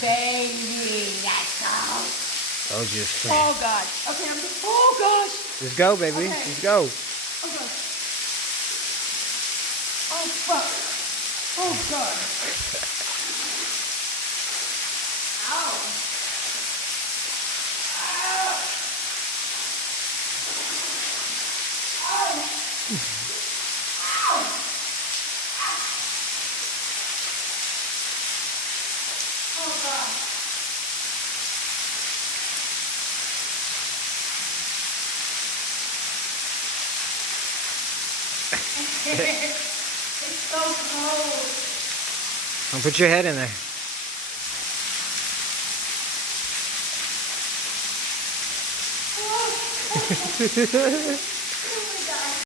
Baby, that's all. Oh, just Oh, God. Okay, oh, gosh. Just go, baby. Okay. Just go. Oh, God. Oh, fuck. Oh, God. Ow. It's so cold. Don't put your head in there. Oh.